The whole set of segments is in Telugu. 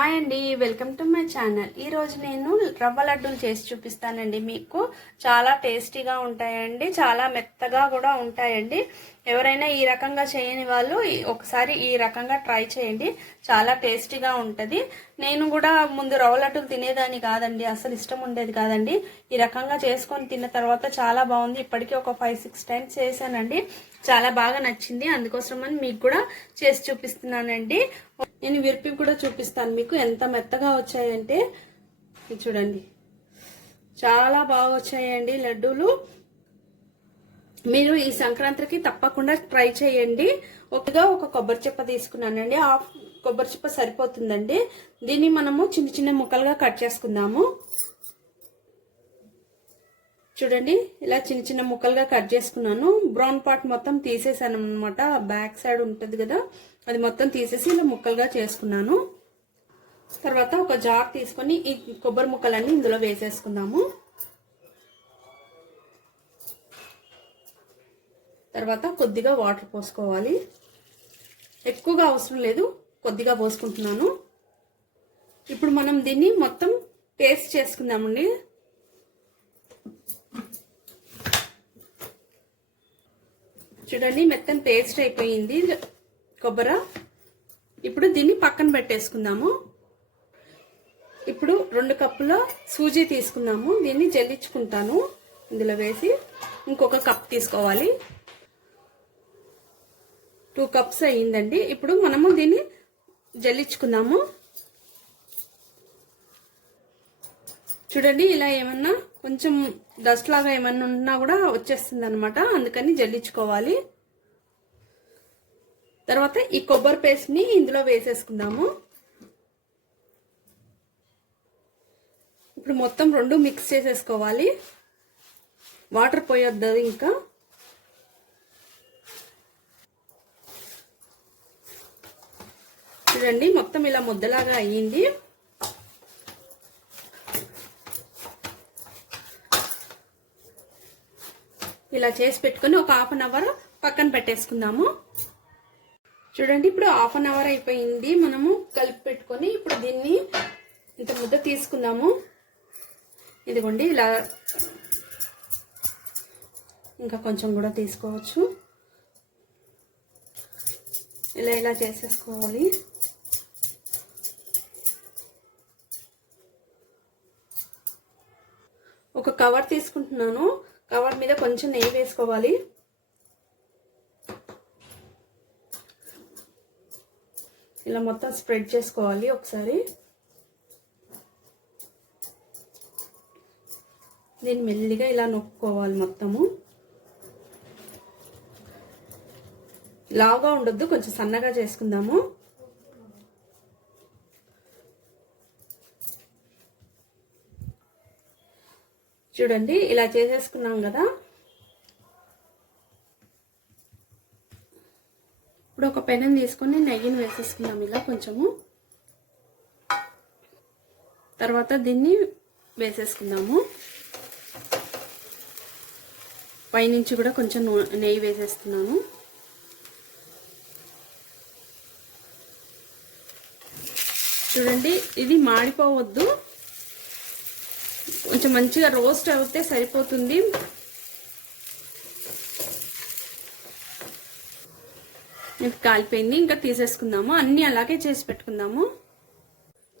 హాయ్ అండి, వెల్కమ్ టు మై ఛానల్. ఈరోజు నేను రవ్వ లడ్డూలు చేసి చూపిస్తానండి. మీకు చాలా టేస్టీగా ఉంటాయండి, చాలా మెత్తగా కూడా ఉంటాయండి. ఎవరైనా ఈ రకంగా చేయని వాళ్ళు ఒకసారి ఈ రకంగా ట్రై చేయండి, చాలా టేస్టీగా ఉంటుంది. నేను కూడా ముందు రవ్వ లడ్డూలు తినేదాన్ని కాదండి, అసలు ఇష్టం ఉండేది కాదండి. ఈ రకంగా చేసుకొని తిన్న తర్వాత చాలా బాగుంది. ఇప్పటికీ ఒక 5-6 టైమ్స్ చేశానండి, చాలా బాగా నచ్చింది. అందుకోసమని మీకు కూడా చేసి చూపిస్తున్నానండి. నేను విరిపి కూడా చూపిస్తాను మీకు ఎంత మెత్తగా వచ్చాయంటే. చూడండి, చాలా బాగా వచ్చాయండి లడ్డూలు. మీరు ఈ సంక్రాంతికి తప్పకుండా ట్రై చేయండి. ఒక కొబ్బరి చిప్ప తీసుకున్నానండి, హాఫ్ కొబ్బరి చిప్ప సరిపోతుందండి. దీన్ని మనము చిన్న చిన్న ముక్కలుగా కట్ చేసుకుందాము. చూడండి, ఇలా చిన్న చిన్న ముక్కలుగా కట్ చేసుకున్నాను. బ్రౌన్ పార్ట్ మొత్తం తీసేసాను అనమాట, బ్యాక్ సైడ్ ఉంటుంది కదా, అది మొత్తం తీసేసి ఇలా ముక్కలుగా చేసుకున్నాను. తర్వాత ఒక జార్ తీసుకొని ఈ కొబ్బరి ముక్కలన్నీ ఇందులో వేసేసుకుందాము. తర్వాత కొద్దిగా వాటర్ పోసుకోవాలి, ఎక్కువగా అవసరం లేదు, కొద్దిగా పోసుకుంటున్నాను. ఇప్పుడు మనం దీన్ని మొత్తం పేస్ట్ చేసుకుందామండి. చూడండి, మెత్తం పేస్ట్ అయిపోయింది కొబ్బరి. ఇప్పుడు దీన్ని పక్కన పెట్టేసుకుందాము. ఇప్పుడు 2 కప్పుల సూజీ తీసుకున్నాము, దీన్ని జల్లించుకుంటాను. ఇందులో వేసి ఇంకొక కప్ తీసుకోవాలి. 2 కప్స్ అయ్యిందండి. ఇప్పుడు మనము దీన్ని జల్లించుకుందాము. చూడండి, ఇలా ఏమన్నా కొంచెం డస్ట్ లాగా ఏమన్నా ఉన్నా కూడా వచ్చేస్తుంది అనమాట, అందుకని జల్లించుకోవాలి. తర్వాత ఈ కొబ్బరి పేస్ట్ ని ఇందులో వేసేసుకుందాము. ఇప్పుడు మొత్తం 2 మిక్స్ చేసేసుకోవాలి, వాటర్ పోయొద్దు ఇంకా. చూడండి, మొత్తం ఇలా ముద్దలాగా అయ్యింది. ఇలా చేసి పెట్టుకొని ఒక హాఫ్ అన్ అవర్ పక్కన పెట్టేసుకుందాము. చూడండి, ఇప్పుడు హాఫ్ అన్ అవర్ అయిపోయింది. మనము కలిపి పెట్టుకొని ఇప్పుడు దీన్ని ఇంత ముద్ద తీసుకుందాము. ఇదిగోండి, ఇలా ఇంకా కొంచెం కూడా తీసుకోవచ్చు. ఇలా చేసేసుకోవాలి. ఒక కవర్ తీసుకుంటున్నాను, కవర్ మీద కొంచెం నెయ్యి వేసుకోవాలి. ఇలా మొత్తం స్ప్రెడ్ చేసుకోవాలి ఒకసారి. దీన్ని మెల్లిగా ఇలా నొక్కుకోవాలి మొత్తము. లావుగా ఉండొద్దు, కొంచెం సన్నగా చేసుకుందాము. చూడండి, ఇలా చేసేసుకున్నాం కదా. ఇప్పుడు ఒక పెనం తీసుకొని నెయ్యిని వేసేసుకుందాం ఇలా కొంచెము. తర్వాత దీన్ని వేసేసుకుందాము. పైనుంచి కూడా కొంచెం నెయ్యి వేసేస్తున్నాను. చూడండి, ఇది మాడిపోవద్దు, కొంచెం మంచిగా రోస్ట్ అవుతే సరిపోతుంది. ఇది కాలిపోయింది, ఇంకా తీసేసుకుందాము. అన్ని అలాగే చేసి పెట్టుకుందాము.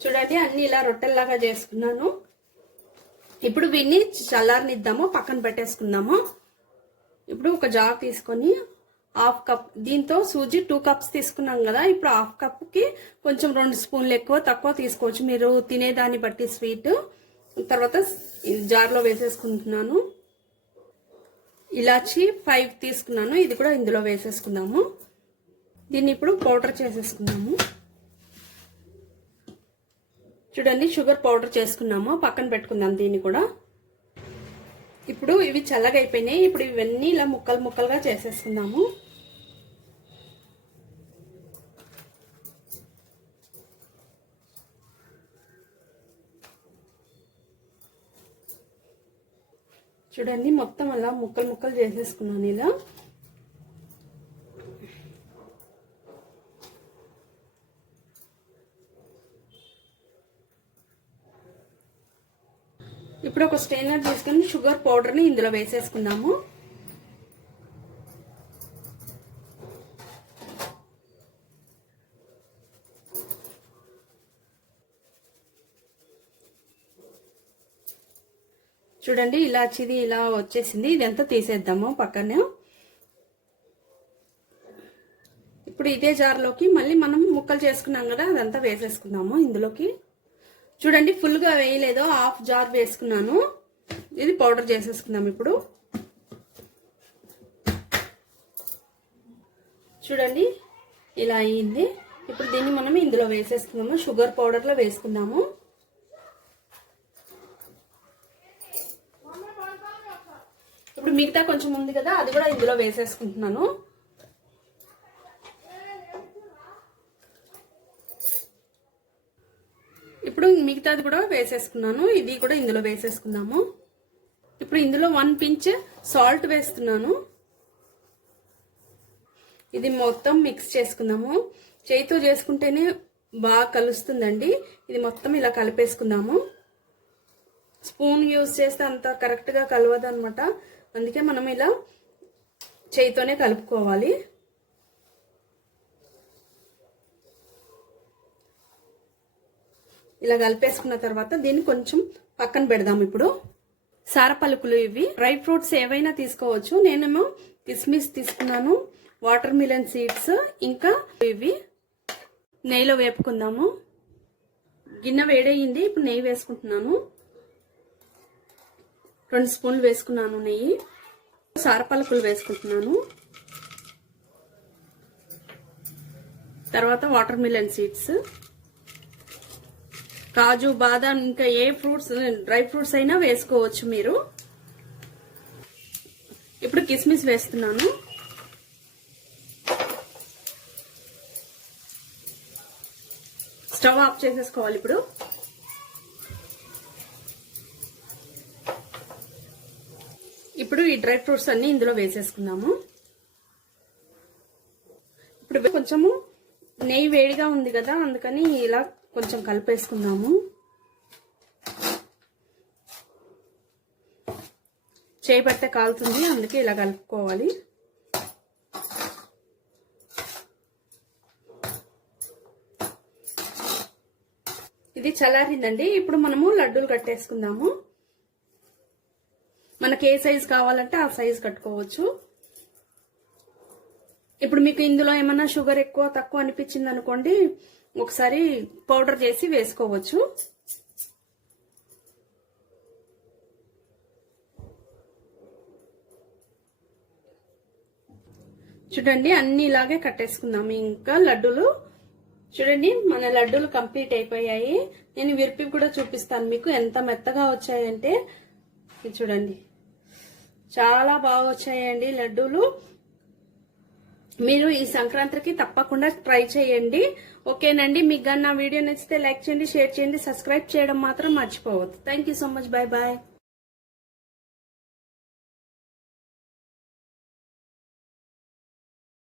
చూడండి, అన్ని ఇలా రొట్టెల్లాగా చేసుకున్నాను. ఇప్పుడు వీటిని చల్లారనిద్దాము, పక్కన పెట్టేసుకుందాము. ఇప్పుడు ఒక జార్ తీసుకొని హాఫ్ కప్, దీంతో సూజీ 2 కప్స్ తీసుకున్నాం కదా. ఇప్పుడు హాఫ్ కప్కి కొంచెం 2 స్పూన్లు ఎక్కువ తక్కువ తీసుకోవచ్చు, మీరు తినేదాన్ని బట్టి స్వీట్. తర్వాత జార్లో వేసేసుకుంటున్నాను. ఇలాచి 5 తీసుకున్నాను, ఇది కూడా ఇందులో వేసేసుకుందాము. దీన్ని ఇప్పుడు పౌడర్ చేసేసుకుందాము. చూడండి, షుగర్ పౌడర్ చేసుకున్నాము, పక్కన పెట్టుకుందాం దీన్ని కూడా. ఇప్పుడు ఇవి చల్లగా అయిపోయినాయి. ఇప్పుడు ఇవన్నీ ఇలా ముక్కలు ముక్కలుగా చేసేసుకుందాము. చూడండి, మొత్తం అలా ముక్కలు ముక్కలు చేసేసుకున్నాను ఇలా. ఇప్పుడు ఒక స్ట్రైనర్ తీసుకుని షుగర్ పౌడర్ని ఇందులో వేసేసుకుందాము. చూడండి ఇలాచిది ఇలా వచ్చేసింది. ఇదంతా తీసేద్దాము పక్కనే. ఇప్పుడు ఇదే జార్లోకి మళ్ళీ మనం ముక్కలు చేసుకున్నాం కదా, అదంతా వేసేసుకుందాము ఇందులోకి. చూడండి ఫుల్గా వేయలేదు, హాఫ్ జార్ వేసుకున్నాను. ఇది పౌడర్ చేసేసుకుందాం ఇప్పుడు. చూడండి ఇలా అయ్యింది. ఇప్పుడు దీన్ని మనం ఇందులో వేసేసుకుందాము, షుగర్ పౌడర్లో వేసుకుందాము. ఇప్పుడు మిగతా కొంచెం ఉంది కదా, అది కూడా ఇందులో వేసేసుకుంటున్నాను. ఇప్పుడు మిగతాది కూడా వేసేసుకున్నాను. ఇది కూడా ఇందులో వేసేసుకుందాము. ఇప్పుడు ఇందులో 1 పించ్ సాల్ట్ వేస్తున్నాను. ఇది మొత్తం మిక్స్ చేసుకుందాము. చేతితో చేసుకుంటేనే బాగా కలుస్తుందండి. ఇది మొత్తం ఇలా కలిపేసుకుందాము. స్పూన్ యూజ్ చేస్తే అంత కరెక్ట్గా కలవదు అనమాట. అందుకే మనం ఇలా చేతితోనే కలుపుకోవాలి. ఇలా కలిపేసుకున్న తర్వాత దీన్ని కొంచెం పక్కన పెడదాం. ఇప్పుడు సారపలుకులు ఇవి డ్రై ఫ్రూట్స్ ఏవైనా తీసుకోవచ్చు. నేనేమో కిస్మిస్ తీసుకున్నాను, వాటర్ మిలన్ సీడ్స్, ఇంకా ఇవి నెయ్యిలో వేపుకుందాము. గిన్నె వేడయింది. ఇప్పుడు నెయ్యి వేసుకుంటున్నాను. 2 స్పూన్లు వేసుకున్నాను నెయ్యి. సారపలుకులు వేసుకుంటున్నాను. తర్వాత వాటర్ మిలన్ సీడ్స్, కాజు, బాదాం, ఇంకా ఏ ఫ్రూట్స్ డ్రై ఫ్రూట్స్ అయినా వేసుకోవచ్చు మీరు. ఇప్పుడు కిస్మిస్ వేస్తున్నాను. స్టవ్ ఆఫ్ చేసేసుకోవాలి. ఇప్పుడు ఈ డ్రై ఫ్రూట్స్ అన్ని ఇందులో వేసేసుకుందాము. ఇప్పుడు కొంచెము నెయ్యి వేడిగా ఉంది కదా, అందుకని ఇలా కొంచెం కలిపేసుకుందాము. చేయి పడితే కాలుతుంది, అందుకే ఇలా కలుపుకోవాలి. ఇది చల్లారిందండి. ఇప్పుడు మనము లడ్డూలు కట్టేసుకుందాము. మనకి ఏ సైజు కావాలంటే ఆ సైజు కట్టుకోవచ్చు. ఇప్పుడు మీకు ఇందులో ఏమన్నా షుగర్ ఎక్కువ తక్కువ అనిపించింది అనుకోండి, ఒకసారి పౌడర్ చేసి వేసుకోవచ్చు. చూడండి అన్ని ఇలాగే కట్టేసుకుందాము. ఇంకా లడ్డూలు చూడండి, మన లడ్డూలు కంప్లీట్ అయిపోయాయి. నేను విరిపి కూడా చూపిస్తాను మీకు ఎంత మెత్తగా వచ్చాయంటే. చూడండి చాలా బాగా వచ్చాయండి లడ్డూలు. మీరు ఈ సంక్రాంతికి తప్పకుండా ట్రై చేయండి. ఓకేనండి, మీకు నా వీడియో నచ్చితే లైక్ చేయండి, షేర్ చేయండి, సబ్స్క్రైబ్ చేయడం మాత్రం మర్చిపోవద్దు. Thank you so much. Bye bye.